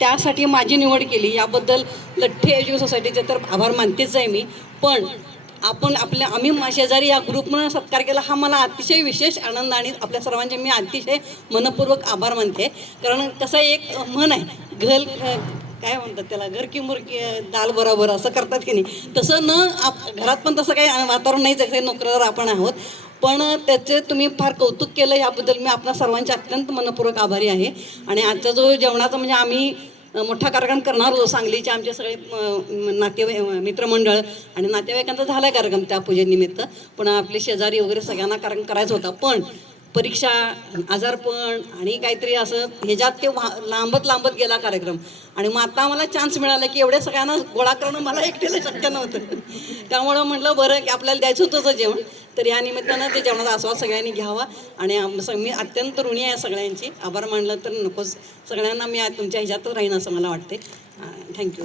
त्यासाठी माझी निवड केली, याबद्दल लठ्ठे एज्युकेशन सोसायटीचे तर आभार मानतेच आहे मी. पण आम्ही शेजारी या ग्रुपनं सत्कार केला, हा मला अतिशय विशेष आनंद आणि आपल्या सर्वांचे मी अतिशय मनपूर्वक आभार मानते. कारण कसं एक म्हण आहे, काय म्हणतात त्याला, घर की मुर्गी दाल बरोबर असं करतात की नाही, तसं घरात पण तसं काही वातावरण नाहीच आहे, नोकरदार आपण आहोत. पण त्याचे तुम्ही फार कौतुक केलं, याबद्दल मी आपल्या सर्वांचे अत्यंत मनपूर्वक आभारी आहे. आणि आजचा जो जेवणाचा म्हणजे आम्ही मोठा कार्यक्रम करणार होतो, सांगलीचे आमचे सगळे मित्रमंडळ आणि नातेवाईकांचा झाला कार्यक्रम त्या पूजेनिमित्त. पण आपले शेजारी वगैरे सगळ्यांना कार्यक्रम करायचा होता, पण परीक्षा, आजारपण आणि काहीतरी असं ह्याच्यात ते लांबत गेला कार्यक्रम. आणि मग आता मला चान्स मिळाला की एवढ्या सगळ्यांना गोळा करणं मला एकट्याला शक्य नव्हतं. त्यामुळं म्हटलं बरं की आपल्याला द्यायचं होतं तसं जेवण, तर या निमित्तानं ते जेवणाचा आस्वाद सगळ्यांनी घ्यावा. आणि मी अत्यंत ऋणी आहे सगळ्यांची, आभार मानलं तर नकोच. सगळ्यांना मी तुमच्या ह्याच्यातच राहीन असं मला वाटते. थँक्यू.